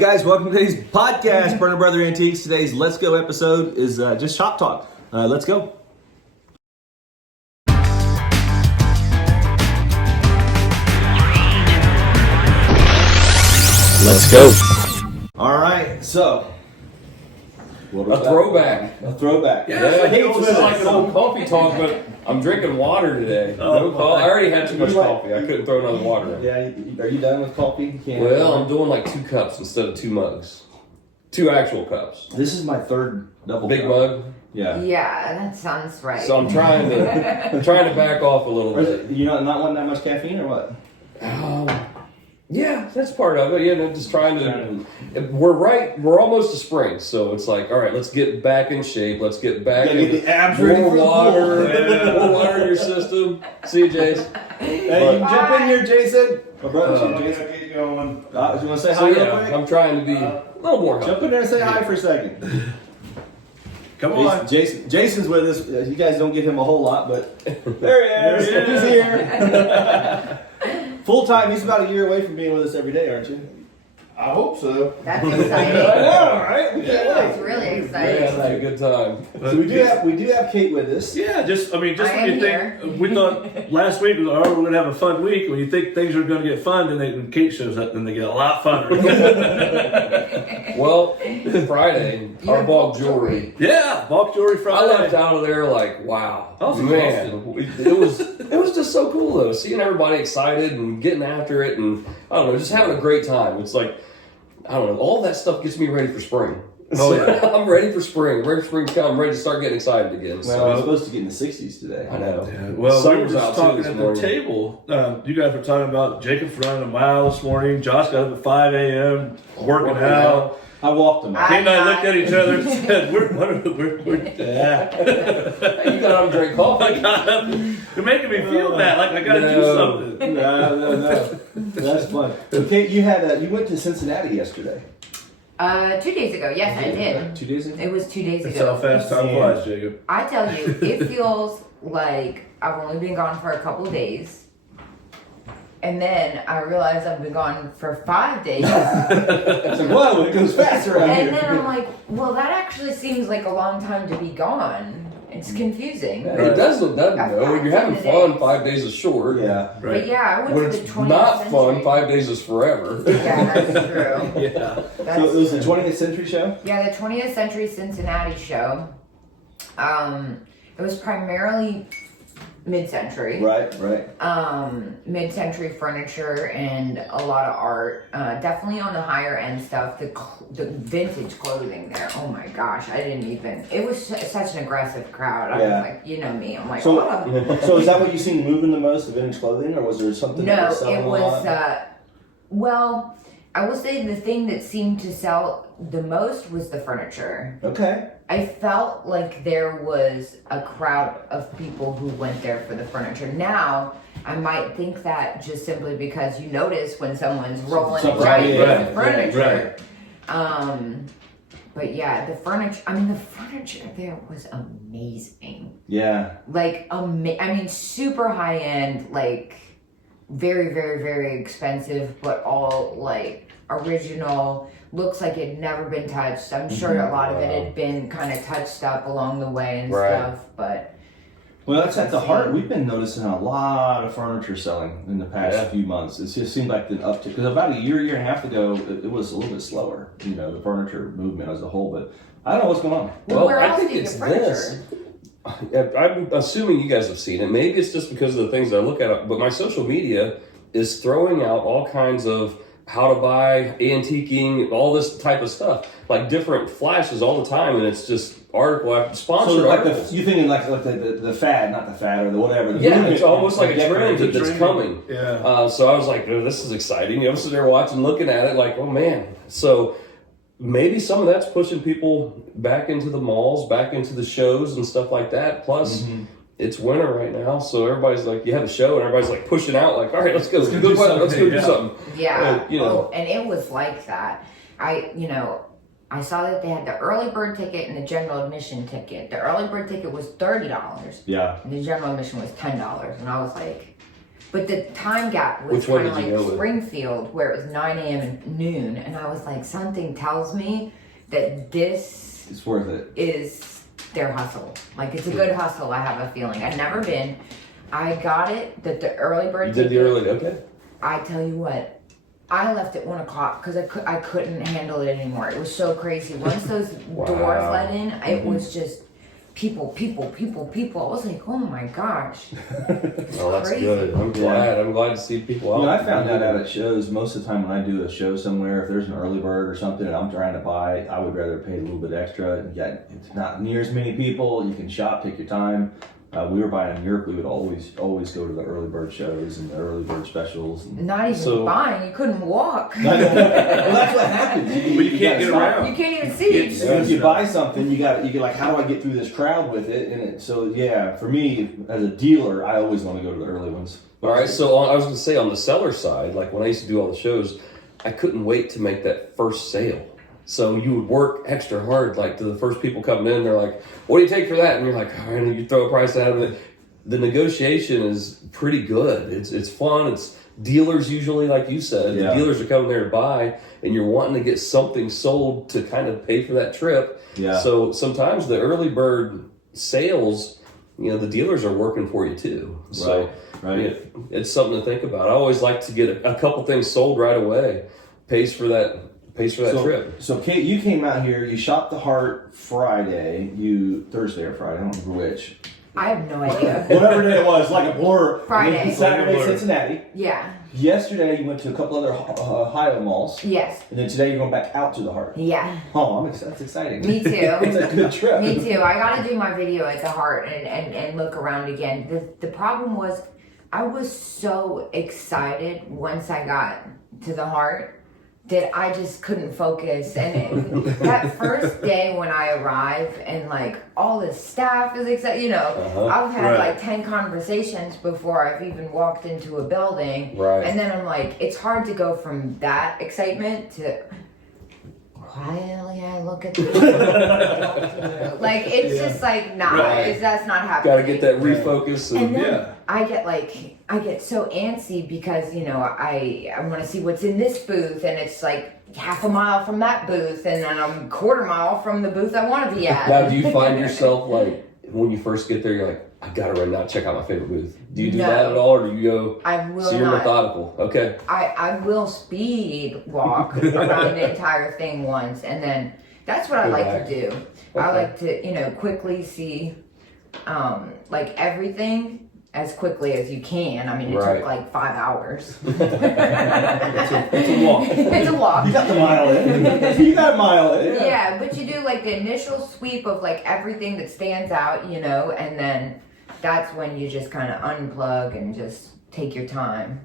Guys, welcome to today's podcast, Berner Brother Antiques. Today's Let's Go episode is just shop talk. Let's go. Let's go. All right, so A throwback. A throwback. Yeah, it's like an old coffee talk, but I'm drinking water today. No coffee. I already had too much coffee. I couldn't throw another water in. Yeah, are you done with coffee? Well, I'm doing like 2 cups instead of 2 mugs. 2 actual cups. This is my third double Big cup. mug. Yeah, that sounds right. So I'm trying to back off a little bit. You not wanting that much caffeine or what? Yeah, that's part of it. Yeah, I'm just trying to. We're almost to spring, so it's like, all right, let's get back in shape. Let's get back. Get the abs ready more for the water, more water in your system. See you, Jace. Hey, you jump in here, Jason. My brother, Jason. Keep going. You want to say So hi real yeah, quick? I'm trying to be a little more Jump in there and say hi for a second. Come on. Jason's with us. You guys don't get him a whole lot, but there he is. He's here. Full time. He's about a year away from being with us every day, aren't you? I hope so. That's exciting. All right. We can't That's wait. really Yeah, exciting. had a good time. So we do have Kate with us. Yeah, just I when am you here. think, we thought last week, we're going to have a fun week. When you think things are going to get fun, when Kate shows up, then they get a lot funner. Well, Friday, You our had bought bulk jewelry. Yeah, bulk jewelry I Friday. left out of there like, wow, I was man, it was just so cool though, seeing everybody excited and getting after it, and I don't know, just having a great time. It's like, I don't know, all that stuff gets me ready for spring. Oh, yeah. I'm ready for spring. Ready for spring to come. I'm ready to start getting excited again. Well, it's supposed to get in the 60s today. I know. Yeah, well, we were Summer's just out too talking this at the morning. table. You guys were talking about Jacob's running a mile this morning. Josh got up at 5 a.m. working out. I walked them out. Kate and I looked at each other and said, we're yeah. You got up and drank coffee. You're making me feel bad, like I gotta do something. No. That's fun. So, Kate, you went to Cincinnati yesterday. 2 days ago, yes, I did. 2 days ago? It was 2 days That's how ago. fast time flies, Jacob. I tell you, it feels like I've only been gone for a couple of days. And then I realized I've been gone for 5 days. It's like, whoa, it goes fast around And here. then I'm like, well, that actually seems like a long time to be gone. It's confusing. It doesn't though. When you're having fun, 5 days is short. Yeah. But yeah, I went When to the it's 20th not century. fun, 5 days is forever. Yeah, that's true. Yeah. That's So it was the true. 20th century show? Yeah, the 20th Century Cincinnati show. It was primarily mid-century. Right. Mid-century furniture and a lot of art. Definitely on the higher end stuff. The vintage clothing there. Oh my gosh, I didn't even. It was such an aggressive crowd. I Yeah. was like, you know me. I'm like, So, oh. so is that what you seen moving the most, the vintage clothing, or was there something that No, was selling it a was. lot? Well, I will say the thing that seemed to sell the most was the furniture. Okay. I felt like there was a crowd of people who went there for the furniture. Now, I might think that just simply because you notice when someone's rolling Something- right right, with right, the furniture. right. But yeah, the furniture there was amazing. Yeah. Like, super high end, like, very, very, very expensive, but all, like, original. Looks like it had never been touched. I'm sure a lot of it had been kind of touched up along the way and Right. stuff, but Well, that's at the heart. We've been noticing a lot of furniture selling in the past few months. It just seemed like the uptick. Because about a year and a half ago, it was a little bit slower, the furniture movement as a whole. But I don't know what's going on. Well, where I else think do you it's get furniture? this. I'm assuming you guys have seen it. Maybe it's just because of the things I look at. But my social media is throwing out all kinds of how to buy, antiquing, all this type of stuff, like different flashes all the time, and it's just article after sponsored So like articles. you thinking like the fad, not the fad or the whatever. The Yeah, movement, it's almost like a trend decorated. that's coming. Yeah. So I was like, oh, this is exciting. I'm sitting there watching, looking at it, like, oh man. So maybe some of that's pushing people back into the malls, back into the shows and stuff like that. Plus, it's winter right now, so everybody's like, you have a show, and everybody's like pushing out, like, all right, let's go do something. Yeah. You know. Oh, and it was like that. I saw that they had the early bird ticket and the general admission ticket. The early bird ticket was $30. Yeah. And the general admission was $10. And I was like, But the time gap was Which one kind of did you like go with? Springfield, where it was 9 a.m. and noon, and I was like, something tells me that this It's worth it. is their hustle. Like, it's a good hustle. I have a feeling. I've never been. I got it that the early bird. You did the early, okay. I tell you what, I left at 1 o'clock because I couldn't handle it anymore. It was so crazy. Once those doors let in, it was just people. I was like, oh my gosh. Oh, that's crazy. good. I'm glad to see people out. You know, I found that out at shows. Most of the time when I do a show somewhere, if there's an early bird or something and I'm trying to buy, I would rather pay a little bit extra. Yeah, it's not near as many people. You can shop, take your time. We were buying in Europe. We would always go to the early bird shows and the early bird specials. And Not even buying. You couldn't walk. well, that's what happens. But you can't get around. You can't even see. If you buy something, you get like, how do I get through this crowd with it? And so yeah, for me as a dealer, I always want to go to the early ones. All right, so I was going to say on the seller side, like when I used to do all the shows, I couldn't wait to make that first sale. So you would work extra hard, like to the first people coming in, they're like, what do you take for that? And you're like, all right, and you throw a price out of it. The negotiation is pretty good. It's fun. It's dealers usually, like you said, Yeah. the dealers are coming there to buy, and you're wanting to get something sold to kind of pay for that trip. Yeah. So sometimes the early bird sales, you know, the dealers are working for you too. So Right. it's something to think about. I always like to get a couple things sold right away. Pays for that trip. So Kate, you came out here, you shopped the Heart Thursday or Friday, I don't remember which. I have no idea. Whatever day it was, like a blur. Friday. Saturday, Blur. Cincinnati. Yeah. Yesterday, you went to a couple other Ohio malls. Yes. And then today, you're going back out to the Heart. Yeah. Oh, that's exciting. Me too. It's a good trip. Me too. I got to do my video at the Heart and look around again. The problem was, I was so excited once I got to the Heart that I just couldn't focus. And that first day when I arrived and like all the staff is excited, you know, I've had like 10 conversations before I've even walked into a building. Right. And then I'm like, it's hard to go from that excitement to quietly I look at the like it's just like that's not happening. Gotta get that refocus. And then I get so antsy because, you know, I want to see what's in this booth, and it's like half a mile from that booth, and then I'm a quarter mile from the booth I want to be at. Now, do you find yourself like when you first get there, you're like, I gotta run now, check out my favorite booth? Do you do that at all, or do you go? I will so you're not. methodical. Okay. I will speed walk around the entire thing once, and then that's what I like to do. Okay. I like to, you know, quickly see like everything as quickly as you can. I mean, it took like 5 hours. It's a walk. It's a walk. You got the mile in. You got a mile in. Yeah, but you do like the initial sweep of like everything that stands out, you know, and then that's when you just kind of unplug and just take your time.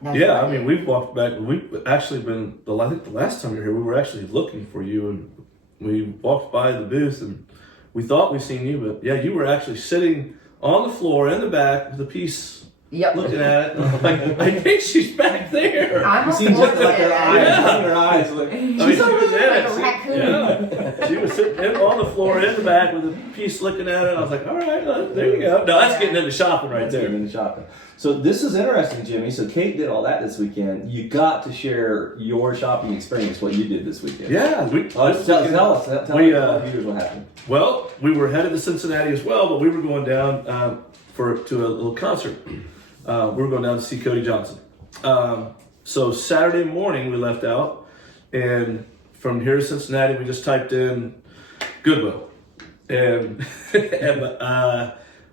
That's what I mean, we've walked back. We've actually been, I think the last time you were here, we were actually looking for you, and we walked by the booth, and we thought we seen you, but yeah, you were actually sitting on the floor in the back with a piece, looking at it. And I'm like, I think she's back there. I'm Seems like her eyes, like she's over there like a raccoon. Yeah. She was sitting on the floor in the back with a piece looking at it. I was like, all right, there you go. No, that's getting into shopping right there. Into shopping. So this is interesting, Jimmy. So Kate did all that this weekend. You got to share your shopping experience, what you did this weekend. Yeah. Tell us our viewers what happened. Well, we were headed to Cincinnati as well, but we were going down to a little concert. We were going down to see Cody Johnson. So Saturday morning we left out, and from here to Cincinnati we just typed in Goodwill, and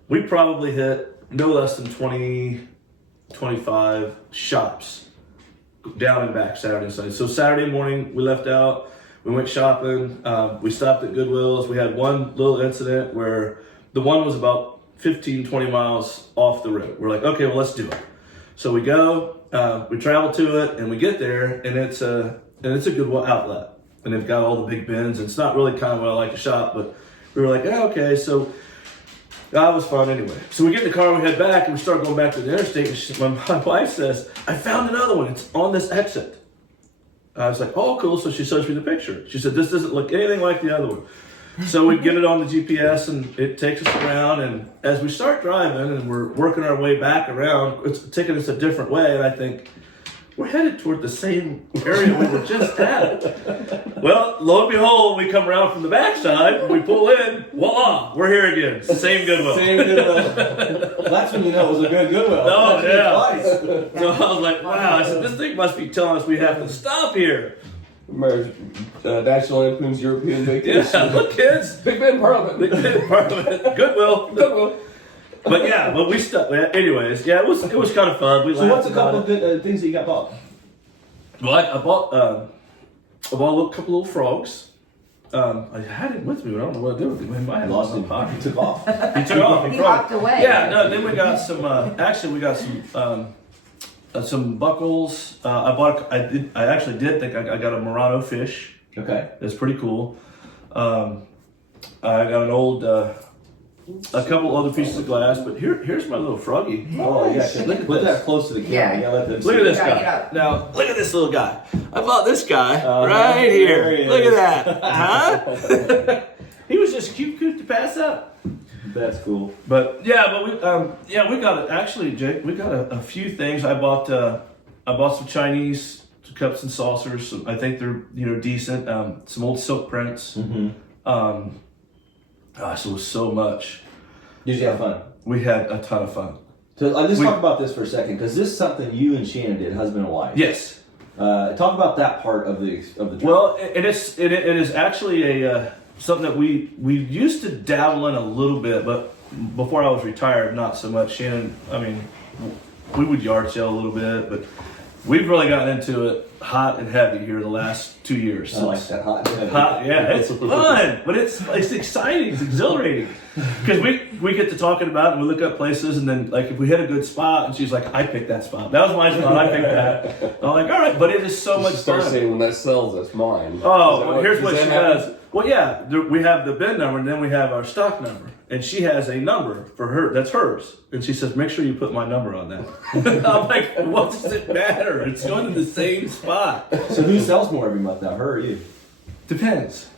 we probably hit no less than 20, 25 shops down and back Saturday and Sunday. So Saturday morning we left out, we went shopping, we stopped at Goodwill's. We had one little incident where the one was about 15, 20 miles off the road. We're like, okay, well, let's do it. So we go, we travel to it, and we get there, and it's a Goodwill outlet. And they've got all the big bins, and it's not really kind of what I like to shop, but we were like, yeah, okay, so that was fun anyway. So we get in the car, we head back, and we start going back to the interstate, and my wife says, I found another one, it's on this exit. I was like, oh, cool, so she shows me the picture. She said, this doesn't look anything like the other one. So we get it on the GPS and it takes us around. And as we start driving and we're working our way back around, it's taking us a different way. And I think we're headed toward the same area we were just at. Well, lo and behold, we come around from the backside, we pull in, voila, we're here again. Same Goodwill. Same Goodwill. That's when you know it was a good Goodwill. Oh, yeah. Twice. So I was like, wow. I said, this thing must be telling us we have to stop here. National Lampoon's European Vacation. Yeah, look, kids. Big Ben Parliament. Big Ben Parliament. Goodwill. Goodwill. But we stuck. Anyways, yeah, it was kind of fun. We So what's laughed a couple about of good things that you got bought? Well, I bought a couple little frogs. I had it with me, but I don't know what to do with it. Man, I had Lost it in him. my pocket. He took off. He took off. He walked away. Yeah, no. Then we got some. Actually, we got some buckles. I actually did think I got a Murano fish. Okay. That's pretty cool. I got an old. A couple other pieces of glass, but here's my little froggy. Oh yeah. Look at Put this. that close to the camera. Yeah. Yeah. Let them Look see at this it. Drag it guy. up. Now, look at this little guy. I bought this guy There he Look is. at that. Huh? He was just cute to pass up. That's cool. But we got actually, Jake, we got a few things. I bought some Chinese cups and saucers. I think they're decent. Some old silk prints. Mm-hmm. Gosh, it was so much. Did you have fun? We had a ton of fun. So let's talk about this for a second, because this is something you and Shannon did, husband and wife. Yes. Talk about that part of the trip. Well, it is actually a something that we used to dabble in a little bit, but before I was retired, not so much. Shannon, I mean, we would yard sale a little bit, but we've really gotten into it hot and heavy here the last 2 years. I like that hot. Yeah, it's fun, but it's exciting, it's exhilarating, because we get to talking about it and we look up places, and then like if we hit a good spot, and she's like, I picked that spot. That was my spot. I picked that. I'm like, all right, but it is so much Start fun. saying when that sells, that's mine. Oh, well, here's what does she that happen? does. Well, yeah, we have the bin number, and then we have our stock number. And she has a number for her, that's hers. And she says, make sure you put my number on that. I'm like, what does it matter? It's going to the same spot. So who sells more every month now, her or you? Depends.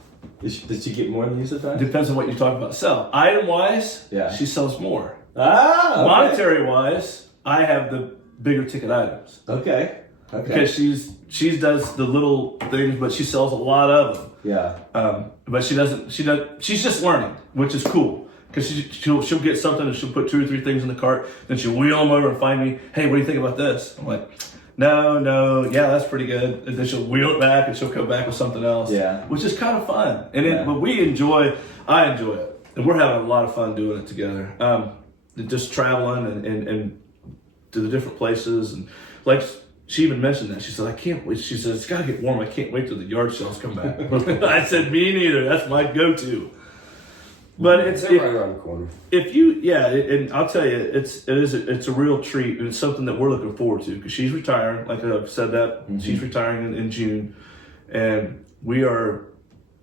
Did she get more than you sometimes? Depends on what you're talking about. Sell. Item-wise, Yeah. she sells more. Ah, okay. Monetary-wise, I have the bigger ticket items. Okay. Because she does the little things, but she sells a lot of them. Yeah. But she's just learning, which is cool. Because she'll get something and she'll put 2 or 3 things in the cart, then she'll wheel them over and find me, hey, what do you think about this? I'm like, no, yeah, that's pretty good. And then she'll wheel it back and she'll come back with something else. Yeah. Which is kind of fun. And Yeah. but I enjoy it. And we're having a lot of fun doing it together. Just traveling and to the different places. And like, she even mentioned that. She said, I can't wait. She said, it's got to get warm. I can't wait till the yard sales come back. I said, me neither. That's my go-to. But It's right around the corner. And I'll tell you, it's a real treat, and it's something that we're looking forward to, because she's retiring. Like I've said that, she's retiring in June, and we are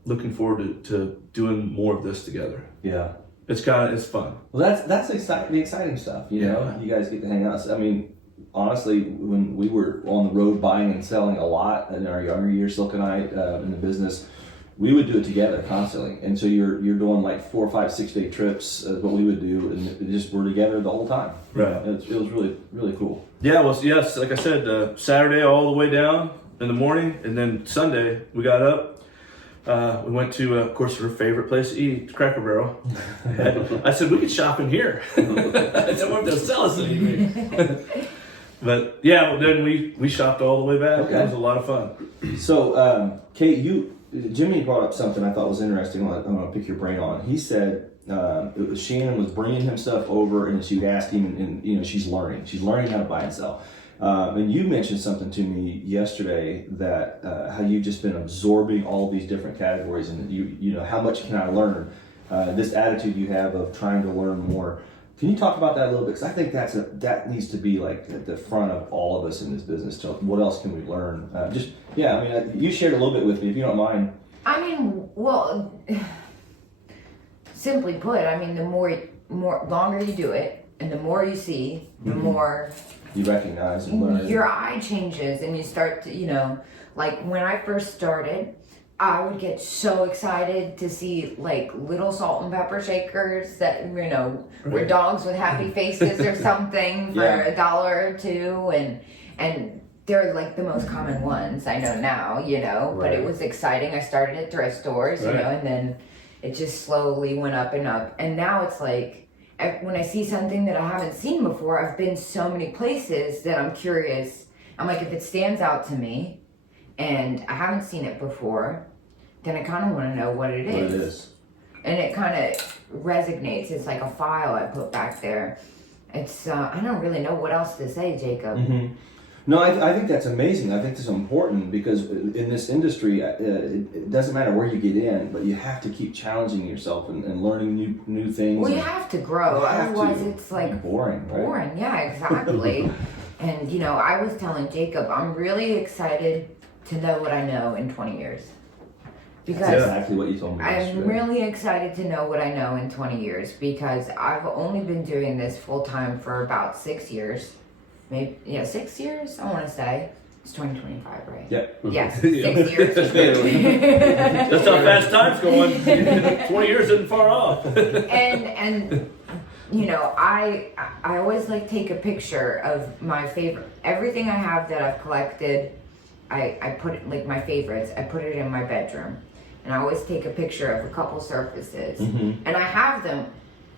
looking forward to doing more of this together. Yeah. It's fun. Well, that's the exciting stuff. You know, you guys get to hang out. I mean, honestly, when we were on the road buying and selling a lot in our younger years, Silk and I, in the business, we would do it together constantly. And so you're doing like 4, 5, 6 day trips, what we would do, and we're together the whole time. Right. It was really, really cool. Yeah, well, yes, like I said, Saturday all the way down in the morning, and then Sunday we got up. We went to, of course, her favorite place to eat, Cracker Barrel. I said, we could shop in here. I said, what if they'll sell us anything? But yeah, then we shopped all the way back. Okay. It was a lot of fun. So, Kate, Jimmy brought up something I thought was interesting. I want to pick your brain on. He said Shannon was bringing him stuff over, and she would ask him, and she's learning. She's learning how to buy and sell. And you mentioned something to me yesterday that how you've just been absorbing all these different categories, and you know how much can I learn? This attitude you have of trying to learn more. Can you talk about that a little bit? Because I think that needs to be like at the front of all of us in this business. So what else can we learn? You shared a little bit with me, if you don't mind. I mean, well, simply put, I mean, the more longer you do it, and the more you see, the more you recognize and learn. Your eye changes, and you start to, like when I first started, I would get so excited to see like little salt and pepper shakers that, you know, were dogs with happy faces or something for Yeah. $1 or $2, and they're like the most common ones I know now, you know, but it was exciting. I started at thrift stores, you know, and then it just slowly went up, and now it's like when I see something that I haven't seen before, I've been so many places that I'm curious. I'm like, if it stands out to me and I haven't seen it before, then I kind of want to know what it is. And it kind of resonates. It's like a file I put back there. It's I don't really know what else to say, Jacob. Mm-hmm. No, I think that's amazing. I think that's important because in this industry, it doesn't matter where you get in, but you have to keep challenging yourself and learning new things. Well, you have to grow, otherwise it's like boring. Boring, right? Yeah, exactly. And you know, I was telling Jacob, I'm really excited to know what I know in 20 years. Because that's exactly what you told me. I'm really excited to know what I know in 20 years because I've only been doing this full time for about 6 years. Maybe 6 years, I want to say. It's 2025, right? Yep. Yes, 6 years. That's how fast time's going. 20 years isn't far off. and you know, I always like take a picture of my favorite, everything I have that I've collected. I put it, like my favorites, I put it in my bedroom, and I always take a picture of a couple surfaces, and I have them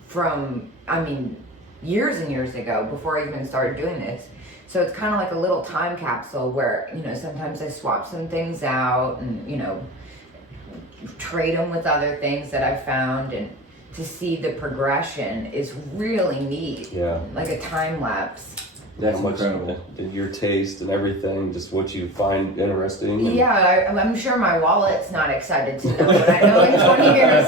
from, I mean, years and years ago before I even started doing this. So it's kind of like a little time capsule where, you know, sometimes I swap some things out and, you know, trade them with other things that I've found, and to see the progression is really neat. Yeah. Like a time lapse. That's incredible. Your taste and everything, just what you find interesting. And Yeah, I'm sure my wallet's not excited to know what I know in 20 years.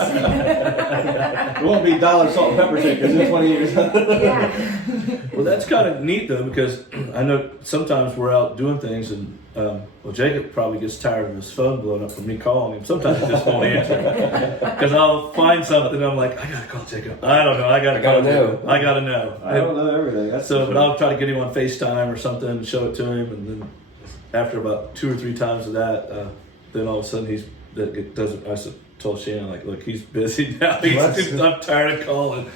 It won't be dollar salt and pepper shakers in 20 years. Yeah. Well, that's kind of neat though, because I know sometimes we're out doing things, and well, Jacob probably gets tired of his phone blowing up from me calling him. Sometimes he just won't answer because I'll find something and I'm like, I gotta call Jacob. I don't know. I gotta know. I gotta know. I don't know everything. That's So, for but sure. I'll try to get him on FaceTime or something and show it to him, and then after about 2 or 3 times of that, then all of a sudden I told Shannon, like, look, he's busy now. I'm tired of calling.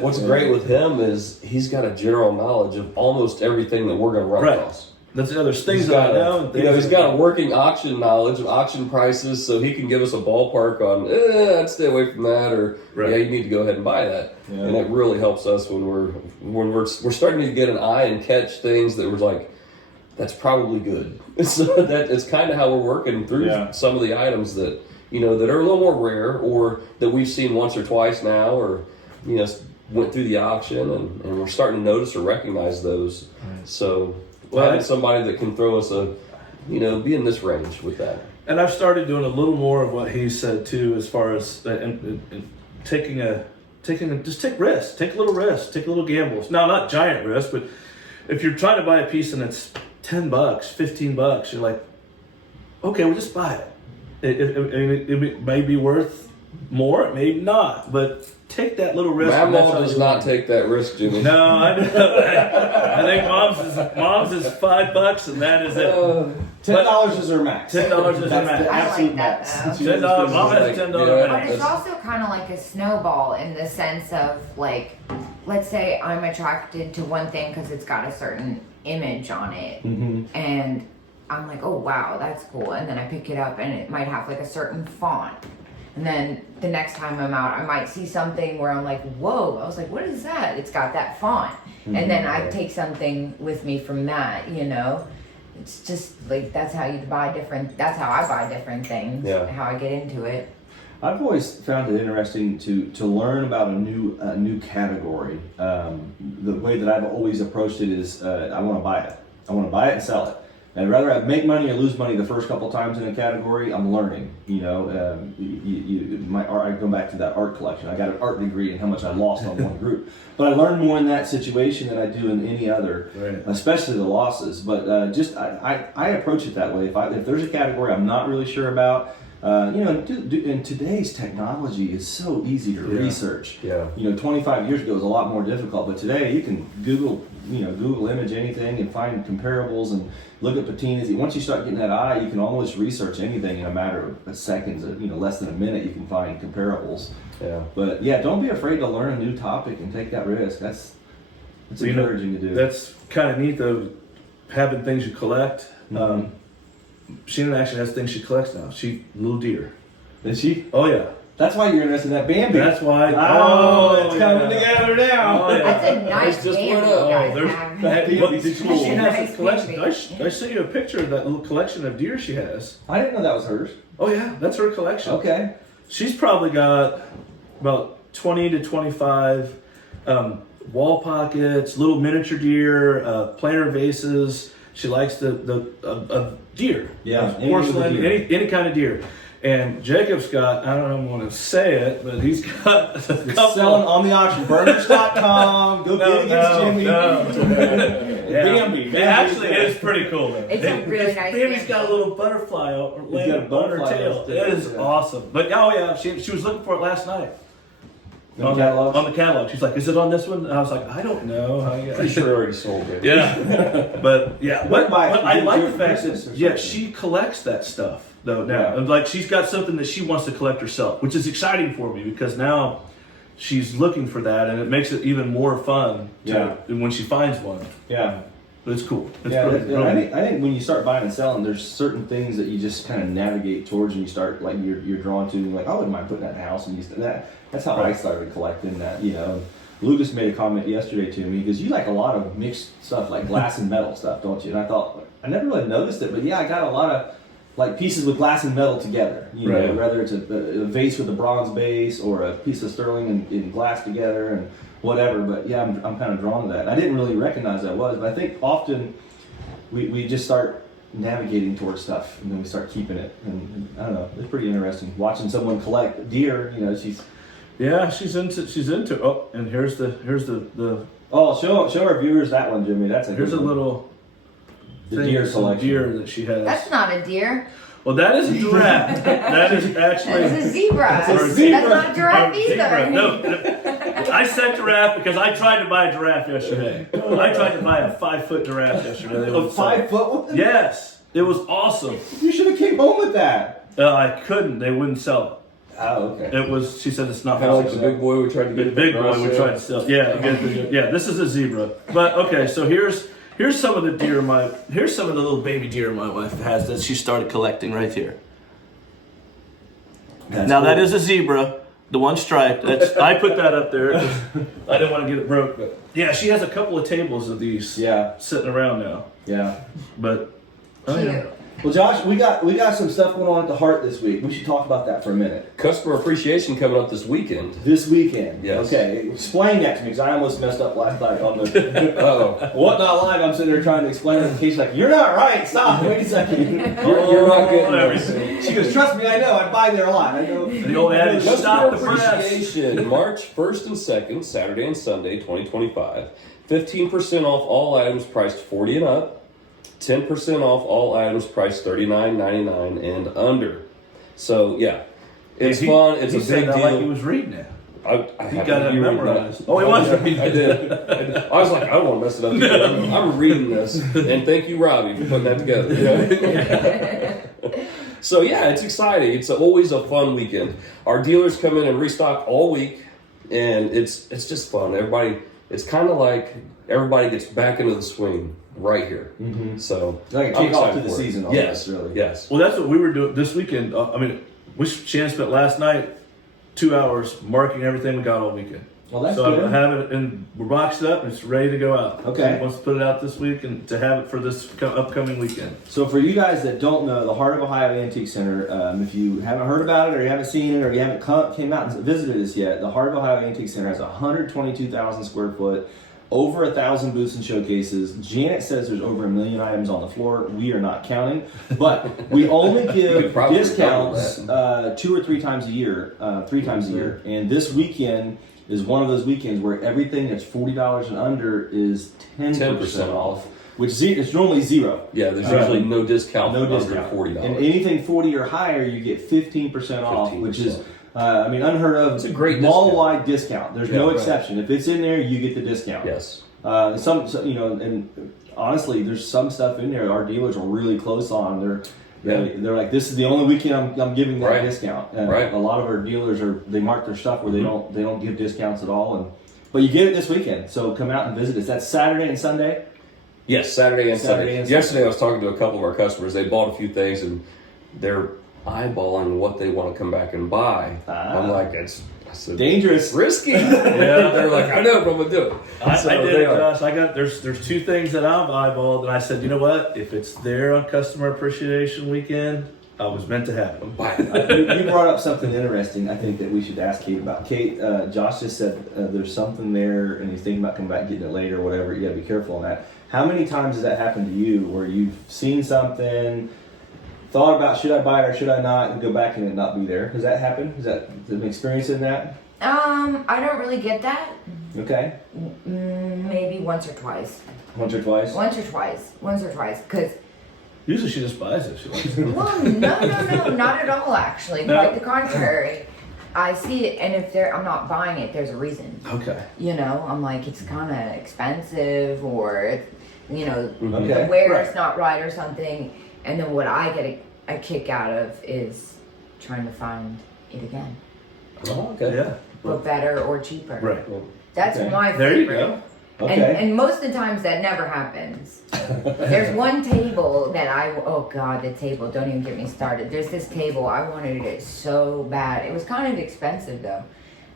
what's great with him is he's got a general knowledge of almost everything that we're going to run Right. across. There's things that I know. And things He's got a working auction knowledge of auction prices, so he can give us a ballpark on, I'd stay away from that, or yeah, you need to go ahead and buy that. Yeah. And it really helps us when we're starting to get an eye and catch things that we're like, that's probably good. So that it's kind of how we're working through some of the items that, you know, that are a little more rare, or that we've seen once or twice now, or, you know, went through the auction, and we're starting to notice or recognize those. Right. So having somebody that can throw us be in this range with that. And I've started doing a little more of what he said too, as far as just take risks, take a little risk, take a little gambles. Now, not giant risks, but if you're trying to buy a piece and it's $10, $15, you're like, okay, well, just buy it. It may be worth more, it may not, but take that little risk. Mamaw does not take that risk, Jimmy. No, I know. I think mom's is $5, and that is it. $10 is her max. $10 is her That's max. the I like absolute that, max. though. $10. Mom has $10 But max. it's also kind of like a snowball in the sense of, like, let's say I'm attracted to one thing because it's got a certain image on it, and I'm like, oh wow, that's cool, and then I pick it up and it might have like a certain font, and then the next time I'm out, I might see something where I'm like, whoa, I was like, what is that? It's got that font, and then I take something with me from that, you know. It's just like that's how I buy different things. Yeah. How I get into it. I've always found it interesting to learn about a new category. The way that I've always approached it is I want to buy it. I want to buy it and sell it. And rather I make money or lose money the first couple times in a category, I'm learning. You know, my art. I go back to that art collection. I got an art degree and how much I lost on one group, but I learned more in that situation than I do in any other, especially the losses. But I approach it that way. If there's a category I'm not really sure about. And today's technology is so easy to research. Yeah. 25 years ago was a lot more difficult, but today you can Google Google image anything and find comparables and look at patinas. Once you start getting that eye, you can almost research anything in a matter of seconds. Less than a minute, you can find comparables. Yeah. But yeah, don't be afraid to learn a new topic and take that risk. That's encouraging to do. That's kind of neat though, having things you collect. Mm-hmm. Shannon actually has things she collects now. She little deer. Is she? Oh yeah. That's why you're interested in that Bambi. That's why. It's coming together now. Oh, yeah. That's a nice just Bambi went you up. guys there's have. that Bambi's she cool. has a collection. Nice I sent you a picture of that little collection of deer she has. I didn't know that was hers. Oh yeah, that's her collection. Okay. She's probably got about 20 to 25 wall pockets, little miniature deer, planter vases. She likes the deer. Yeah, any porcelain, deer. any kind of deer. And Jacob's got, I don't want to say it, but he's got a It's couple. selling on the auction. Burners.com. Go get it against Jimmy. Bambi. It actually is pretty cool though. It's a really nice Bambi's Bambi. got a little butterfly laying got a on her butterfly tail. nest It there, is yeah. awesome. But oh yeah, she was looking for it last night. On the catalog? On the catalog. She's like, is it on this one? And I was like, I don't know. Pretty sure I already sold it. Yeah. But yeah. But I like the fact Christmas that, or yeah, something. she collects that stuff though now. Yeah. And like she's got something that she wants to collect herself, which is exciting for me because now she's looking for that and it makes it even more fun when she finds one. Yeah. But it's cool. It's Yeah, really, I think when you start buying and selling, there's certain things that you just kind of navigate towards, and you start like you're drawn to. And you're like, I wouldn't mind putting that in the house and use that. That's how I started collecting that. Lucas made a comment yesterday to me because you like a lot of mixed stuff, like glass and metal stuff, don't you? And I thought I never really noticed it, but yeah, I got a lot of like pieces with glass and metal together. Whether it's a vase with a bronze base or a piece of sterling and glass together and whatever. But yeah, I'm kind of drawn to that. I didn't really recognize that was, but I think often we just start navigating towards stuff and then we start keeping it. And I don't know, it's pretty interesting watching someone collect deer. she's into. Oh, and here's the. Oh, show our viewers that one, Jimmy. Here's a little. the thing deer of some collection. deer that she has. That's not a deer. Well, that is a giraffe. That is actually. That's a zebra. It's a zebra. That's not a giraffe either. Zebra. No, I said giraffe because I tried to buy a giraffe yesterday. I tried to buy a 5-foot giraffe yesterday. They A wouldn't sell it. 5-foot one? Yes, it was awesome. You should have came home with that. I couldn't. They wouldn't sell Oh, okay. it. It was. She said it's not Kind of like the possible. big boy we tried to get. The big boy we tried to sell. Yeah, yeah. This is a zebra. But okay, so here's some of the deer here's some of the little baby deer my wife has that she started collecting right here. That's Now cool. that is a zebra, the one striped. I put that up there. 'Cause I didn't want to get it broke, but yeah, she has a couple of tables of these sitting around now. Yeah. But Cute. Well, Josh, we got some stuff going on at the Heart this week. We should talk about that for a minute. Customer appreciation coming up this weekend. This weekend. Yes. Okay. Explain that to me, because I almost messed up last night on the Oh, What Not Live. I'm sitting there trying to explain it in case like, you're not right. Stop. Wait a second. you're not getting whatever. this. She goes, trust me, I know. I buy there a lot. I know. the old adage, Customer stop the press. appreciation, March 1st and 2nd, Saturday and Sunday, 2025. 15% off all items priced 40 and up. 10% off all items priced $39.99 and under. So yeah, it's fun. It's he a said big that deal. like he was reading it. I He have got to it be reading memorized. that. Oh, he was I did. I was like, I don't want to mess it up. Again. I'm reading this, and thank you, Robbie, for putting that together. So yeah, it's exciting. It's always a fun weekend. Our dealers come in and restock all week, and it's just fun. It's kind of like everybody gets back into the swing right here. Mm-hmm. So Like a I'm kick off excited to the for it. season. Yes, Almost, really. yes. Well, that's what we were doing this weekend. Shannon spent last night 2 hours marking everything we got all weekend. Well, that's So good. I have it, and we're boxed up, and it's ready to go out. Okay. She wants to put it out this week and to have it for this upcoming weekend. So for you guys that don't know, the Heart of Ohio Antique Center, if you haven't heard about it or you haven't seen it or you haven't came out and visited us yet, the Heart of Ohio Antique Center has 122,000 square foot, over 1,000 booths and showcases. Janet says there's over 1 million items on the floor. We are not counting, but we only give could probably discounts double 2 or 3 times a year, 3 times a year. And this weekend is one of those weekends where everything that's $40 and under is 10% off. Which is normally zero. Yeah, there's usually no discount. No under discount. $40. And anything 40 or higher, you get 15% off, which is, unheard of. It's a great mall-wide discount. There's no right. exception. If it's in there, you get the discount. Yes. And honestly, there's some stuff in there our dealers are really close on. They're like, this is the only weekend I'm giving that discount. And a lot of our dealers they mark their stuff where they don't give discounts at all. But you get it this weekend, so come out and visit us. That's Saturday and Sunday. Yes, Saturday and Sunday. Yesterday I was talking to a couple of our customers. They bought a few things and they're eyeballing what they want to come back and buy. I'm like, I said, dangerous, risky. They're like, I know, but I'm gonna do it. I did it, Josh. There's two things that I've eyeballed, and I said, you know what? If it's there on Customer Appreciation Weekend, I was meant to have them. You brought up something interesting. I think that we should ask Kate about. Kate, Josh just said there's something there, and he's thinking about coming back and getting it later or whatever. You got to be careful on that. How many times has that happened to you, where you've seen something, thought about should I buy it or should I not, and go back and it not be there? Has that happened? Is that an experience in that? I don't really get that. Okay. Maybe once or twice. Once or twice. Because Usually she just buys it. She likes it. well, no, not at all. Actually, No. quite the contrary. I see it, and if I'm not buying it, there's a reason. Okay. I'm like, it's kind of expensive, or Okay. where Right. it's not right or something. And then what I get a kick out of is trying to find it again, Oh, okay. Yeah. but better or cheaper. Right. That's Okay. my There you favorite. go. Okay. And most of the times that never happens. There's one table that oh God, the table, don't even get me started. There's this table, I wanted it so bad. It was kind of expensive though.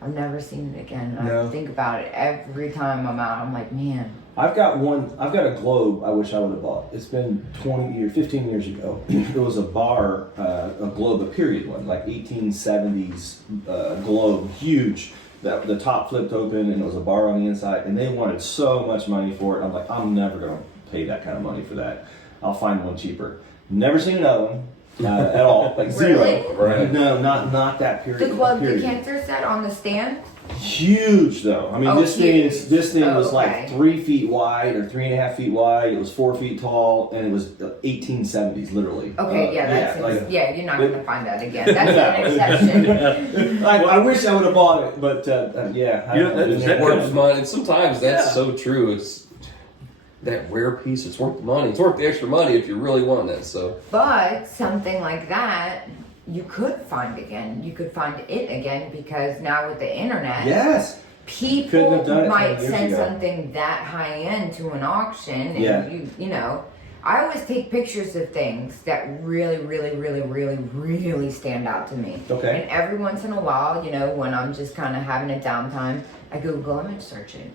I've never seen it again. No. I think about it every time I'm out. I'm like, man. I've got a globe I wish I would have bought. It's been 15 years ago. It was a bar, a globe, a period one, like 1870s globe, huge. The top flipped open and it was a bar on the inside, and they wanted so much money for it. I'm like, I'm never going to pay that kind of money for that. I'll find one cheaper. Never seen another one at all, like zero. Really? Right. No, not that period. The club period. decanter set on the stand? Huge though. I mean, Oh, this huge. thing was Oh, like okay. 3 feet wide or 3.5 feet wide. It was 4 feet tall, and it was 1870s, literally. Okay, that's like, you're not going to find that again. That's an exception. I wish I would have bought it, but yeah. That Worth comes- the money. And sometimes that's Yeah. so true. It's that rare piece. It's worth the money. It's worth the extra money if you really want it. So But something like that, you could find again. You could find it again because now with the internet, Yes. Couldn't people have done it might 20 years send ago. something that high end to an auction, and Yeah. I always take pictures of things that really, really, really, really, really stand out to me. Okay. And every once in a while, when I'm just kind of having a downtime, I Google image search it.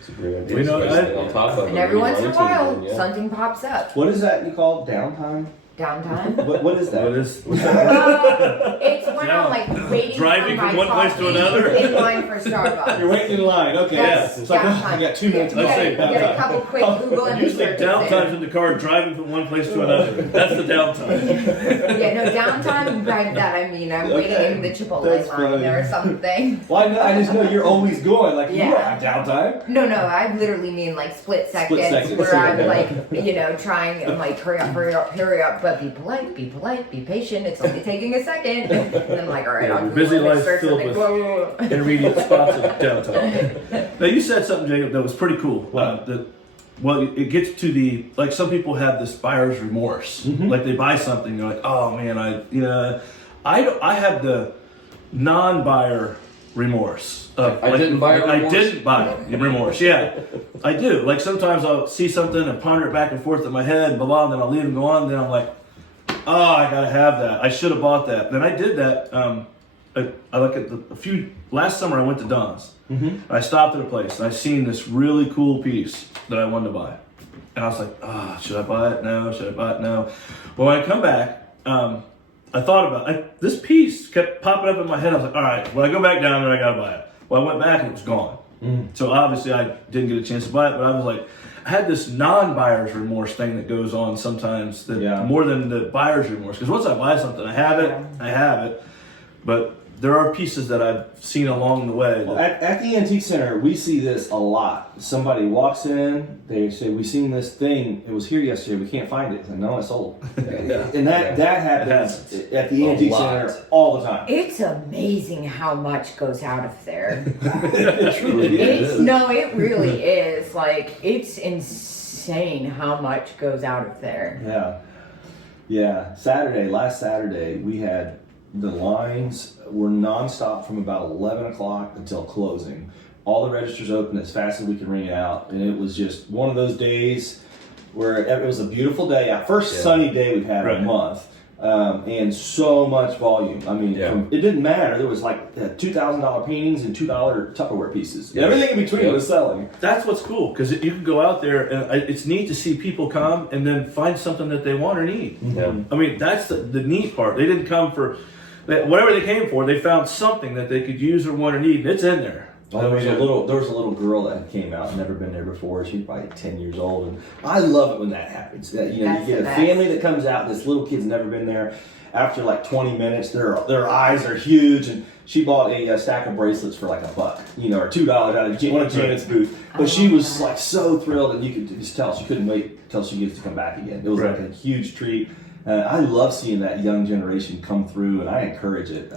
it's a great idea. We know Especially that- on top of And it, every when once in you a run into while, it, yeah. something pops up. What is that you call downtime? Downtime. What is that? What is? It's when I'm like waiting Driving for my from one place to coffee another? in line for Starbucks. You're waiting in line. Okay. That's It's like, downtime. I got 2 minutes. You Let's get, say you get a couple quick Google image Usually searches downtime's in. in the car driving from one place to another. That's the downtime. Yeah, no, downtime, by that I mean I'm waiting Okay. in the Chipotle That's line funny. or something. Well, I just know you're always going. Like, you don't Yeah. have downtime. No, I literally mean like split seconds seconds, where I'm yeah. like, trying, I'm like, hurry up, but be polite, be patient, it's only taking a second. And I'm like, all right, Yeah, I'll your Google busy image life's search filled something. with- Whoa, whoa, whoa. Intermediate spots of downtime. Now you said something, Jacob, that was pretty cool. It gets to the, like, some people have this buyer's remorse. Like they buy something, they're like, oh man, I have the non-buyer remorse. I didn't buy it I remorse? didn't buy it remorse. Yeah, I do. Like sometimes I'll see something and ponder it back and forth in my head, and blah blah, and then I'll leave and go on. And then I'm like, oh, I gotta have that. I should have bought that. Then I did that. I look at last summer I went to Don's. I stopped at a place and I seen this really cool piece that I wanted to buy. And I was like, should I buy it? No. Should I buy it? No. Well, when I come back, I thought about it. This piece kept popping up in my head. I was like, all right, when I go back down there, I gotta buy it. Well, I went back and it was gone. So obviously I didn't get a chance to buy it, but I was like, I had this non-buyer's remorse thing that goes on sometimes that more than the buyer's remorse. Because once I buy something, I have it. But there are pieces that I've seen along the way. Well, at the antique center, we see this a lot. Somebody walks in, they say, "We seen this thing. It was here yesterday. We can't find it." It's like, no, it's sold. And that happens at the antique center all the time. It's amazing how much goes out of there. It truly is. No, it really is. Like, it's insane how much goes out of there. Yeah. Last Saturday, we had the lines were nonstop from about 11 o'clock until closing. All the registers open as fast as we could ring it out, and it was just one of those days where it was a beautiful day. Our first sunny day we've had in a month, and so much volume. I mean, it didn't matter. There was like $2,000 paintings and $2 Tupperware pieces. Everything in between was selling. That's what's cool, because you can go out there and it's neat to see people come and then find something that they want or need. I mean, that's the neat part. They didn't come for whatever they came for. They found something that they could use or want or need, and it's in there. There was a little girl that came out, never been there before. She was probably 10 years old, and I love it when that happens. That, you get a family that comes out. This little kid's never been there. After like 20 minutes, their eyes are huge, and she bought a stack of bracelets for like $1, or $2 out of one of Janet's booth. But she was like so thrilled, and you could just tell she couldn't wait till she gets to come back again. It was like a huge treat. I love seeing that young generation come through, and I encourage it.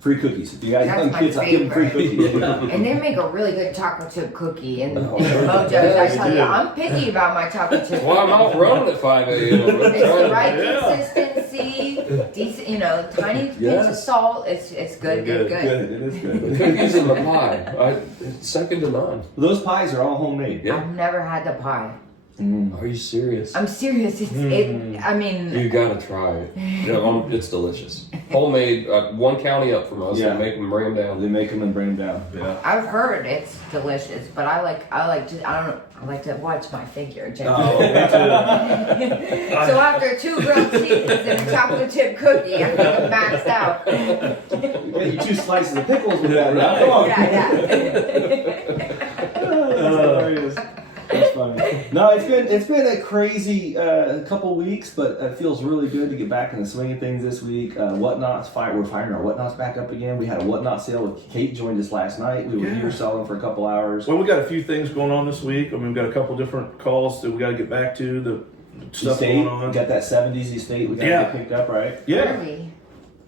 Free cookies. If you got young kids, I give them free cookies. And they make a really good chocolate chip cookie in Mojo's. I tell you, I'm picky about my chocolate chip. Well, I'm out running at 5 a.m. It's the right consistency, decent, tiny pinch of salt. It's good. It is good. The cookies and the pie, second to none. Those pies are all homemade. I've never had the pie. Are you serious? I'm serious. I mean, you gotta try it. It's delicious. Homemade, 1 county up from us. They make them, bring them down. They make them and bring them down. Yeah. I've heard it's delicious, but I like to watch my figure. So after 2 grilled cheeses and a chocolate chip cookie, I think I'm maxed out. You 2 slices of pickles with that. Right? Come on. Hilarious. That's funny. No, it's been a crazy couple weeks, but it feels really good to get back in the swing of things this week. We're firing our Whatnots back up again. We had a Whatnot sale with Kate joined us last night. We were here selling for a couple hours. Well, we got a few things going on this week. I mean, we've got a couple different calls that we got to get back to. The stuff going on. We got that 70s estate we got to get picked up, right? Yeah.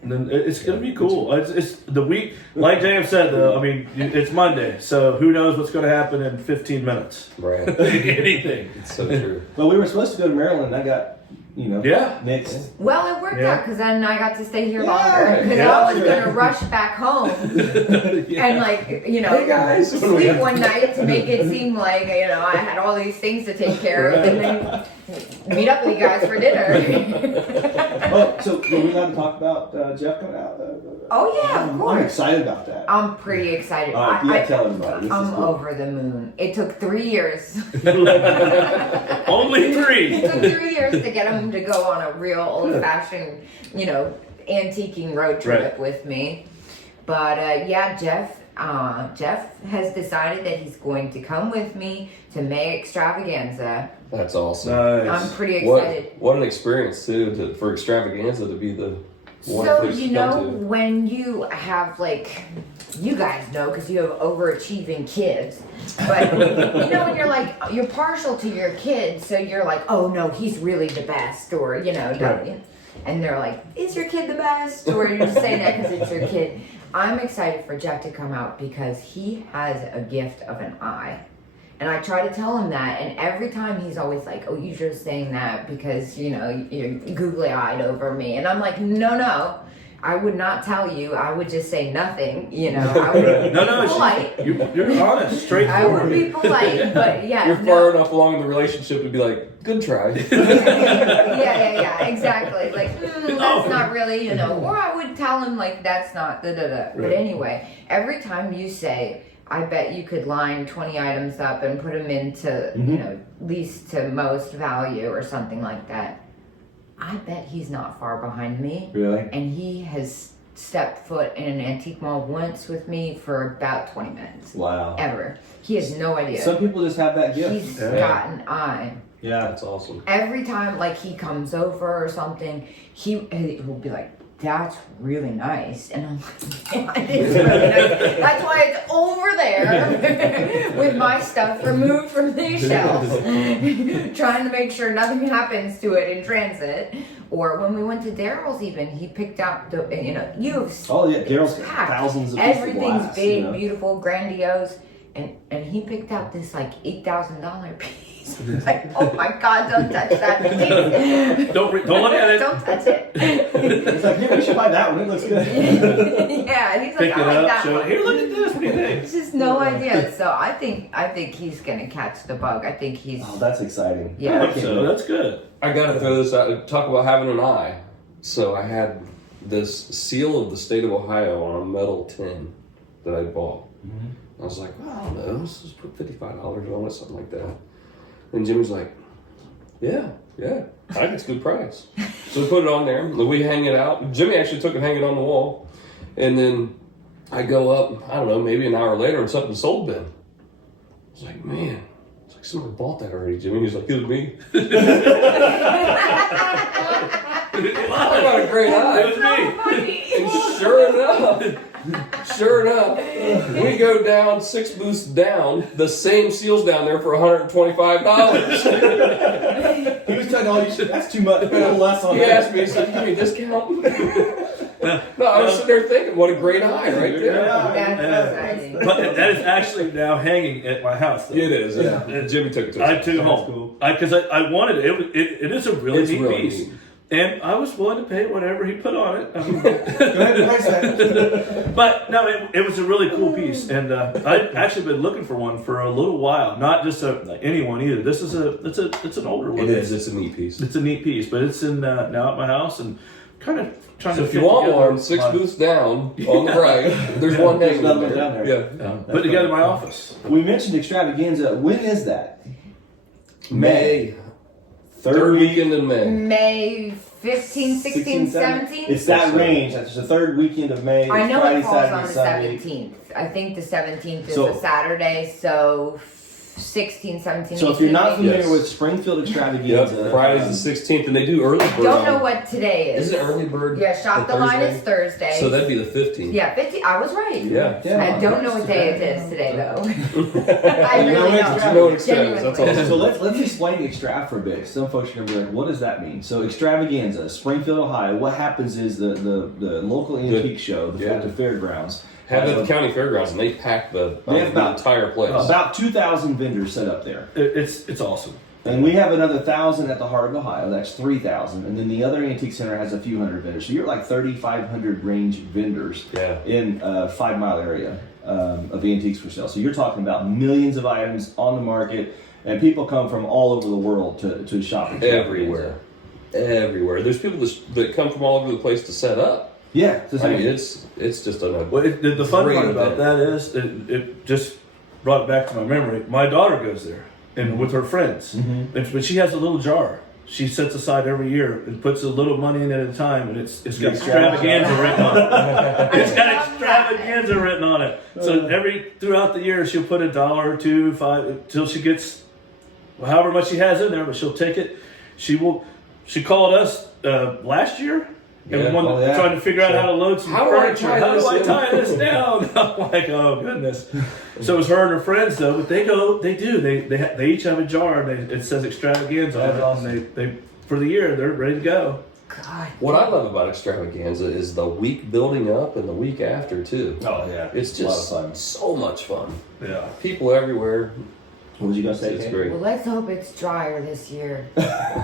And then it's going to be cool. It's the week, like James said, though, I mean, it's Monday, so who knows what's going to happen in 15 minutes. Right. Anything. It's so true. Well, we were supposed to go to Maryland. I got, nixed. Well, it worked out because then I got to stay here longer. Because I was going to rush back home and hey guys, sleep one night to make it seem like, I had all these things to take care of and then meet up with you guys for dinner. So were we allowed to talk about Jeff coming out? Oh yeah, of course. I'm excited about that. I'm pretty excited. All right, tell everybody. I'm over the moon. It took 3 years. Only 3. It took 3 years to get him to go on a real old-fashioned, antiquing road trip with me. But Jeff has decided that he's going to come with me to May Extravaganza. That's awesome. Nice. I'm pretty excited. What an experience too for Extravaganza to be the one So place to come to. when you have you guys know because you have overachieving kids, but when you're partial to your kids, so you're like, oh no, he's really the best, or and they're like, is your kid the best, or you're just saying that because it's your kid. I'm excited for Jeff to come out because he has a gift of an eye. And I try to tell him that, and every time he's always like, oh, you're just saying that because, you're googly-eyed over me. And I'm like, no, I would not tell you. I would just say nothing, I would be polite. You're honest, straightforward. I would be polite, but You're far enough along in the relationship to be like, good try. yeah, exactly. Like, that's not really, or I would tell him, like, that's not, da-da-da. But anyway, every time you say, I bet you could line 20 items up and put them into, least to most value or something like that. I bet he's not far behind me. Really? And he has stepped foot in an antique mall once with me for about 20 minutes. Will Ever. He has no idea. Some people just have that gift. He's got an eye. Yeah. That's awesome. Every time, he comes over or something, he'll be like, that's really nice. And I'm like, yeah, it is really nice. That's why it's over there with my stuff removed from these shelves. Trying to make sure nothing happens to it in transit. Or when we went to Daryl's even, he picked out the, Oh yeah, Daryl's got packed. thousands of pieces of Everything's glass, big, beautiful, grandiose. And he picked out this like $8,000 piece. Like, oh my God, don't touch that, please. Don't look at it. Don't touch it. He's like, yeah, we should buy that one. It looks good. Yeah, and he's like, Pick I it like up. that Show one. it. Here, look at this. What do you think? It's just no idea. So I think he's gonna catch the bug. I think he's Oh, that's exciting. Yeah. I hope so. That's good. I gotta throw this out. Talk about having an eye. So I had this seal of the state of Ohio on a metal tin that I bought. I was like, well, I don't know, let's just put $55 on it, something like that. And Jimmy's like, yeah, I think it's a good price. So we put it on there, we hang it out. Jimmy actually took it, hang it on the wall. And then I go up, I don't know, maybe an hour later and something sold been. I was like, man, it's like somebody bought that already, Jimmy. He's like, it was me. I got a great eye. It was me. And sure enough, we go down 6 booths down, the same seal's down there for $125. He was telling all you, that's too much. Put a little less on He that. asked me, he said, give me a discount? No, I was sitting there thinking, what a great eye right there. that's exciting. But that is actually now hanging at my house. Though. It is, yeah. Jimmy took it to us. I took it home because I wanted it. It is a really It's neat really piece. neat. And I was willing to pay whatever he put on it. Go ahead and price that. But no, it was a really cool piece, and I've actually been looking for one for a little while. Not just anyone either. This is it's an older one. It is. It's a neat piece. It's a neat piece, but it's in now at my house and kind of trying So to. if you fit want together one, 6 my- booths down on the right, there's one There's hanging another one there. down there. Yeah. put together my office. We mentioned extravaganza. When is that? May. Third weekend in May. May 15, 16, 17? It's that range. That's the third weekend of May. I know Friday, it falls Saturday, on the Sunday. 17th. I think the 17th is So- a Saturday, so 16, 17, So if you're 18, not familiar Yes. with Springfield extravaganza, Yep. Friday's the 16th, and they do early bird. Don't know what today is. Isn't it early bird? Yeah, Shop the Line is Thursday. So that'd be the 15th. Yeah, 50. I was right. Yeah. I don't know what day it is today, though. I You know really it's don't. You know what extravagance, that's Genuinely. all. So let's explain extrav for a bit. Some folks are gonna be like, "What does that mean?" So extravaganza, Springfield, Ohio. What happens is the local antique show, the fairgrounds, Have it at has the county fairgrounds, and they pack the They have about- entire place. about 2,000 vendors set up there. It's awesome. And we have another 1,000 at the Heart of Ohio. That's 3,000. And then the other antique center has a few hundred vendors. So you're like 3,500 range vendors Yeah. in a 5 mile area of antiques for sale. So you're talking about millions of items on the market, and people come from all over the world to shop at Everywhere. Everywhere. There's people that come from all over the place to set up. Yeah. I mean, it's just a Well, the fun great part about event. that is it just brought it back to my memory. My daughter goes there and with her friends, but she has a little jar. She sets aside every year and puts a little money in at a time, and it's got extravaganza written on it. It's got extravaganza written on it. So throughout the year, she'll put $1 or $2, $5 till she gets however much she has in there. But she'll take it. She called us last year. And Yeah. trying to figure out how to load some How do I furniture. tie How do this I in? tie this down? I'm like, oh goodness. So it's her and her friends though, but they each have a jar and it says extravaganza on it. That's And they for the year they're ready to go. God. What I love about extravaganza is the week building up and the week after too. Oh, yeah. It's a lot just of fun. so much fun. Yeah. People everywhere. What was you going to say, It's Kate? great. Well, let's hope it's drier this year.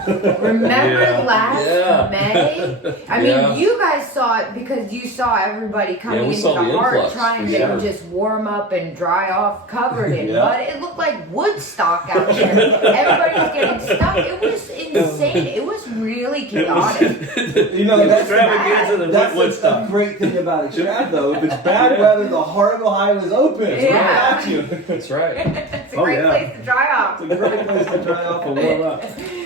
Remember Yeah. last Yeah. May? I Yeah. mean, you guys saw it because you saw everybody coming Yeah, we into saw the the heart influx, trying for to sure. just warm up and dry off, covered in Yeah. mud. It looked like Woodstock out there. Everybody was getting stuck. It was insane. It was really chaotic. You know, Extravaganza than that's Woodstock. a great thing about extrav, though. If it's bad weather, the Heart of Ohio is open. It's right Yeah. at you. That's right. It's a Oh, great yeah. place to dry off. It's a great place to dry off and warm up.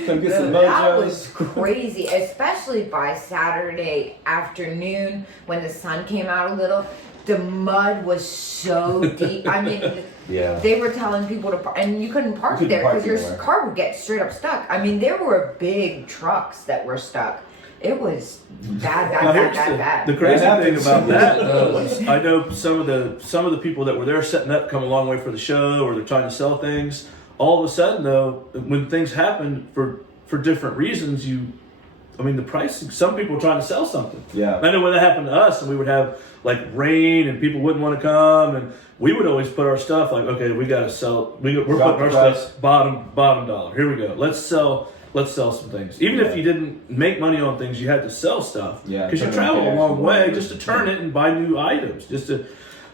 Come get some That was mojos. crazy, especially by Saturday afternoon when the sun came out a little. The mud was so deep. I mean, Yeah. they were telling people to park, and you couldn't park couldn't there park because your anywhere. car would get straight up stuck. I mean, there were big trucks that were stuck. It was bad. The crazy That thing happens. about that was, I know some of the people that were there setting up come a long way for the show, or they're trying to sell things. All of a sudden, though, when things happen for different reasons, the pricing. Some people are trying to sell something. Yeah. I know when that happened to us, and we would have like rain, and people wouldn't want to come, and we would always put our stuff like, okay, we got to sell. We're putting our stuff bottom dollar. Here we go. Let's sell some things. Even if you didn't make money on things, you had to sell stuff. Yeah. Because you travel a long way just to turn it and buy new items.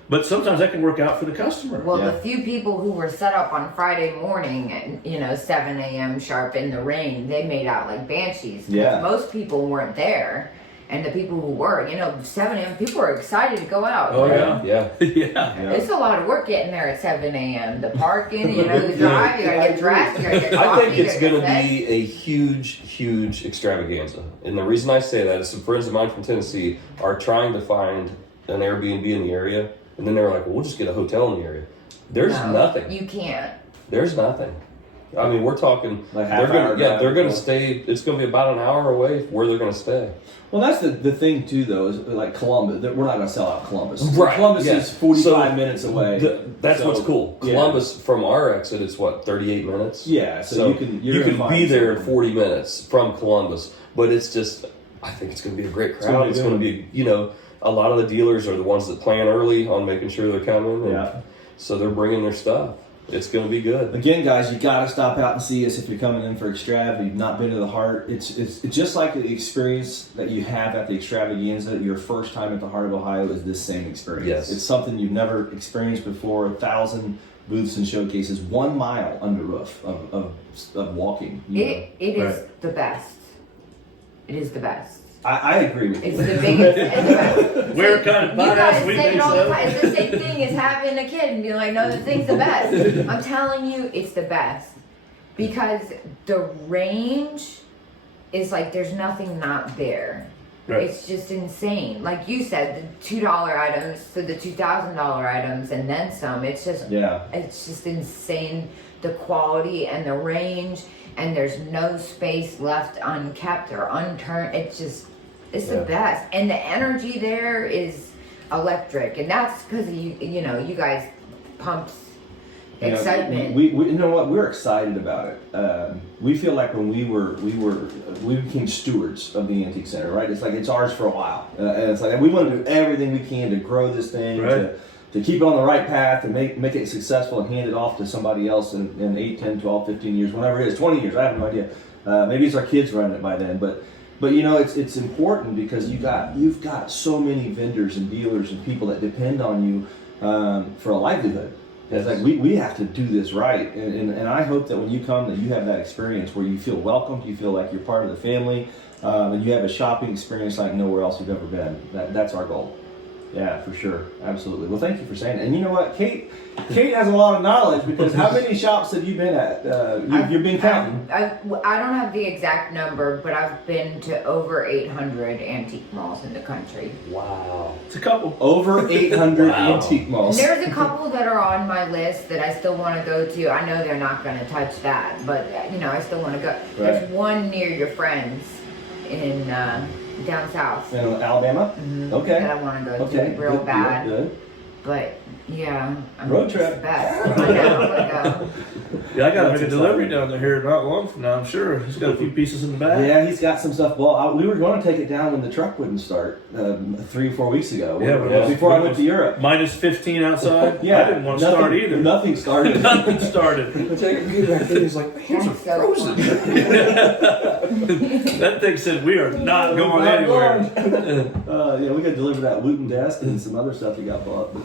But sometimes that can work out for the customer. Well, the few people who were set up on Friday morning at 7 a.m. sharp in the rain, they made out like banshees. Yeah. Most people weren't there, and the people who were, 7 a.m. people were excited to go out. Oh Like, yeah. Yeah. It's a lot of work getting there at 7 a.m. The parking, the drive, you gotta get dressed, you gotta get coffee. I think it's you gotta going to get be a huge extravaganza. And the reason I say that is some friends of mine from Tennessee are trying to find an Airbnb in the area. And then they were like, well, we'll just get a hotel in the area. There's nothing. You can't. There's nothing. I mean, we're talking, Like they're half-hour going to drive. stay, it's going to be about an hour away where they're going to stay. Well, that's the thing too, though, is like Columbus. We're not going to sell out Columbus. Right. Columbus Yeah. is 45 So, minutes away. That's So, what's cool. yeah. Columbus, from our exit, it's 38 minutes? Yeah, so you can you can find be there in something. 40 minutes from Columbus, but it's just, I think it's going to be a great crowd. It's going to be, a lot of the dealers are the ones that plan early on making sure they're coming. And Yeah. So they're bringing their stuff. It's going to be good. Again, guys, you got to stop out and see us if you're coming in for Extrav. If you've not been to the Heart. It's just like the experience that you have at the Extravaganza. Your first time at the Heart of Ohio is this same experience. Yes. It's something you've never experienced before. 1,000 booths and showcases, 1 mile under roof of walking. It is the best. It is the best. I agree with you. It's the biggest. It's the best. We're kind of You guys biased. We say think it all the so. time. It's the same thing as having a kid and being like, no, the thing's the best. I'm telling you, it's the best. Because the range is like, there's nothing not there. Right. It's just insane. Like you said, the $2 items to the $2,000 items and then some. It's just, it's just insane. The quality and the range, and there's no space left unkept or unturned. It's the best. And the energy there is electric. And that's because you guys pumped excitement. We you know what, we're excited about it. We feel like when we became stewards of the Antique Center, right? It's like it's ours for a while, and it's like we want to do everything we can to grow this thing, to keep it on the right path, and make it successful, and hand it off to somebody else in 8, 10, 12, 15 years, whatever it is, 20 years. I have no idea. Maybe it's our kids running it by then, but it's important because you've got so many vendors and dealers and people that depend on you for a livelihood. It's like we have to do this right, and I hope that when you come, that you have that experience where you feel welcomed, you feel like you're part of the family, and you have a shopping experience like nowhere else you've ever been. That's our goal. Yeah, for sure, absolutely. Well, thank you for saying it. And you know what, Kate has a lot of knowledge, because how many shops have you been at? You've been counting. I don't have the exact number, but I've been to over 800 antique malls in the country. Wow. It's a couple. Over 800 antique malls. There's a couple that are on my list that I still want to go to. I know they're not going to touch that, but I still want to go. There's one near your friends in down south. In Alabama? Mm-hmm. Okay. That I want to go Okay. to real Good, bad. Good. But yeah, Road it's trip. the best. I know. I wanna go. Yeah, I got to That's make a delivery exciting. down there here not long from now. I'm sure he's got a few pieces in the bag. Yeah, he's got some stuff. Well, we were going to take it down when the truck wouldn't start 3 or 4 weeks ago. Yeah, but before I went to Europe. Minus 15 outside. Yeah, I didn't want to start either. Nothing started. Nothing started. He's like, my hands are That's so frozen. That thing said we are not going anywhere. Yeah, we got to deliver that Wooten desk and some other stuff that got bought. But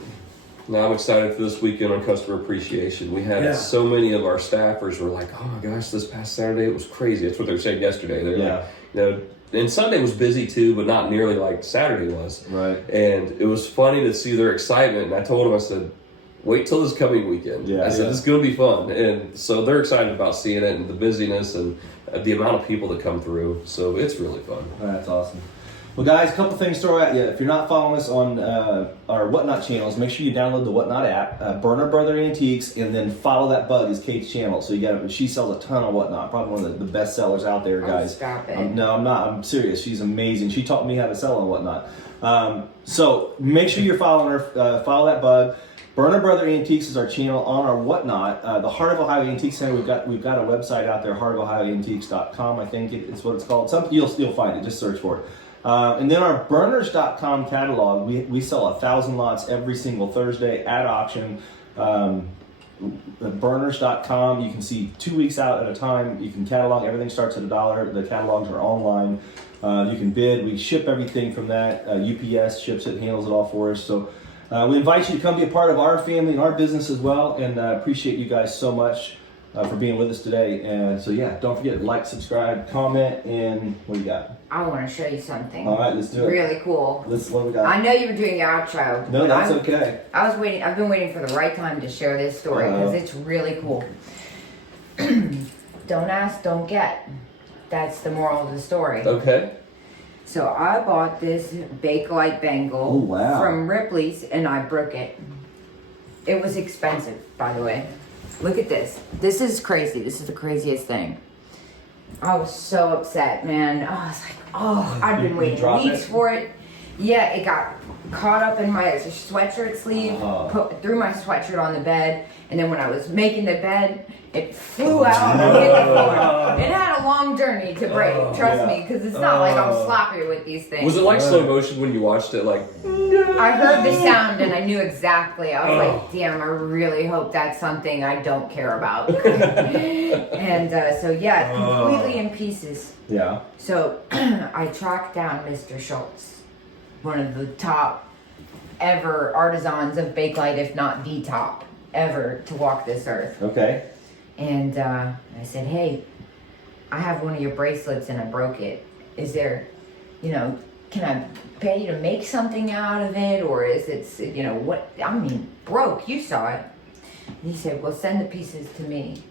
Now I'm excited for this weekend on customer appreciation. We had so many of our staffers were like, "Oh my gosh, this past Saturday it was crazy." That's what they were saying yesterday. They're like, and Sunday was busy too, but not nearly like Saturday was. Right. And it was funny to see their excitement. And I told them, I said, "Wait till this coming weekend." Yeah, I said, "It's going to be fun." And so they're excited about seeing it and the busyness and the amount of people that come through. So it's really fun. That's awesome. Well, guys, a couple things to throw at you. If you're not following us on our Whatnot channels, make sure you download the Whatnot app, Berner Brother Antiques, and then follow that bug is Kate's channel. So she sells a ton of Whatnot, probably one of the best sellers out there, guys. Stop it. No, I'm not. I'm serious. She's amazing. She taught me how to sell on Whatnot. So make sure you're following her. Follow that bug. Berner Brother Antiques is our channel on our Whatnot. The Heart of Ohio Antique Center. We've got a website out there, heartofohioantiques.com. I think it's what it's called. You'll find it. Just search for it. And then our burners.com catalog, we sell 1,000 lots every single Thursday at auction. Burners.com, you can see 2 weeks out at a time. You can catalog, everything starts at $1. The catalogs are online. You can bid. We ship everything from that. UPS ships it, handles it all for us. So we invite you to come be a part of our family and our business as well. And appreciate you guys so much for being with us today. And so yeah, don't forget to like, subscribe, comment, and what do you got? I want to show you something. All right, let's do it. Really cool. What we got? I know you were doing the outro. No, but that's okay. I've been waiting for the right time to share this story because it's really cool. Don't ask, don't get. That's the moral of the story. Okay. So I bought this Bakelite bangle from Ripley's and I broke it. It was expensive, by the way. Look at this. This is crazy. This is the craziest thing. I was so upset, man. I was like, I've been waiting weeks for it. Yeah, it got caught up in my sweatshirt sleeve, threw my sweatshirt on the bed, and then when I was making the bed, it flew out and hit the floor. It had a long journey to break, trust me, because it's not like I'm sloppy with these things. Was it like slow motion when you watched it? Like, I heard the sound and I knew exactly. I was like, damn, I really hope that's something I don't care about. And so, yeah, completely in pieces. Yeah. So I tracked down Mr. Schultz, one of the top ever artisans of Bakelite, if not the top ever to walk this earth. Okay. And I said, hey, I have one of your bracelets and I broke it. Is there, can I pay you to make something out of it? Or is it, what? I mean, broke. You saw it. And he said, well, send the pieces to me.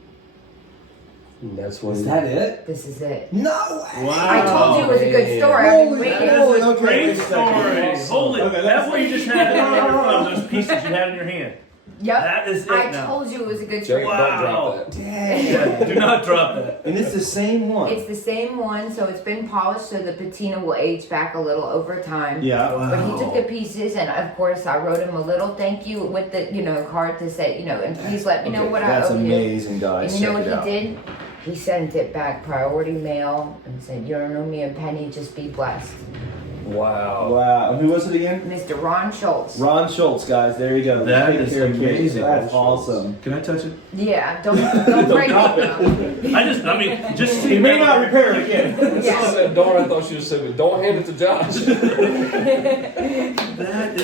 that's when. Is that it? This is it. No way. Wow. I told you it was a good story. I've been waiting. That's a great story. Holy, that's what you just had in your phone, those pieces you had in your hand. Yep. That is it I now. told you it was a good Jack, story. don't drop that. Dang. Yeah, do not drop that. And it's the same one. It's the same one, so it's been polished so the patina will age back a little over time. Yeah. But he took the pieces, and of course I wrote him a little thank you with the card to say, and please let me know what I That's owe you. amazing, guys. And you know Check what it he out. did? He sent it back priority mail and said, you don't owe me a penny, just be blessed. Wow. Wow. And who was it again? Mr. Ron Schultz. Ron Schultz, guys. There you go. That Take is care of kids. amazing. That's awesome. Can I touch it? Yeah, don't break drop it. Just He may not repair it again. She said, I thought she was saying, don't hand it to Josh. That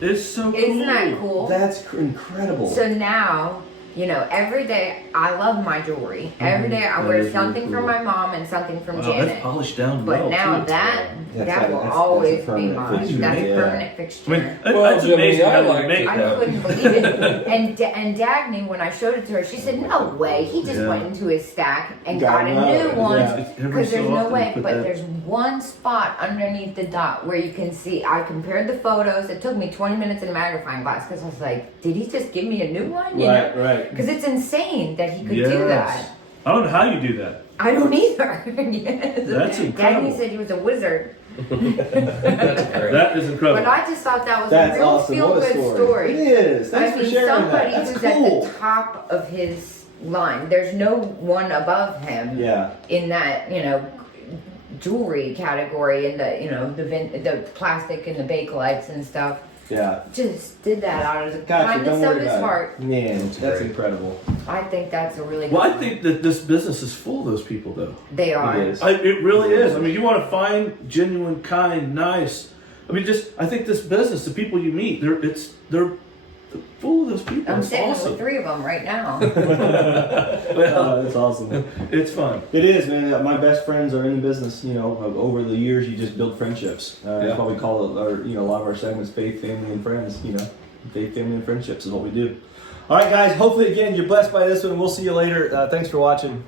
is so cool. Isn't that cool? That's incredible. So now, every day I love my jewelry. Every day I That wear is something really from cool. my mom and something from Wow, Janet. that's polished down But well, now too. that will that's always a be permanent mine. fixture, That's a yeah. permanent fixture. I mean, Well, that's Jimmy, amazing I how you like make it. I that. couldn't believe it. And Dagny, when I showed it to her, she said, "No way." He just Yeah. went into his stack and Got got a another, new one. yeah. Every Because so there's no often way, you put but that- there's one spot underneath the dot where you can see. I compared the photos. It took me 20 minutes in a magnifying glass because I was like, "Did he just give me a new one?" Right. Because it's insane that he could Yes. do that. I don't know how you do that. I don't either. Yes. That's incredible. Dagny said he was a wizard. That's great. That is incredible. But I just thought that was That's a real awesome. What a feel-good story. It is. Thanks I for mean, sharing somebody that. That's who's cool. at the top of his line. There's no one above him Yeah. in that, jewelry category and the plastic and the Bakelites and stuff. Yeah. Just did that out of the Gotcha. kindness Don't of worry his about heart. it. Man, that's great. incredible. I think that's a really good Well, I one. think that this business is full of those people, though. They are. It is. It really is. I mean, you want to find genuine, kind, nice. I mean, I think this business, the people you meet, they're full of those people. I'm It's sitting awesome. with 3 of them right now. Well, That's awesome. it's fun. It is, man. My best friends are in the business. Over the years, you just build friendships. That's why we call it, a lot of our segments, faith, family, and friends. Faith, family, and friendships is what we do. All right, guys. Hopefully, again, you're blessed by this one. We'll see you later. Thanks for watching.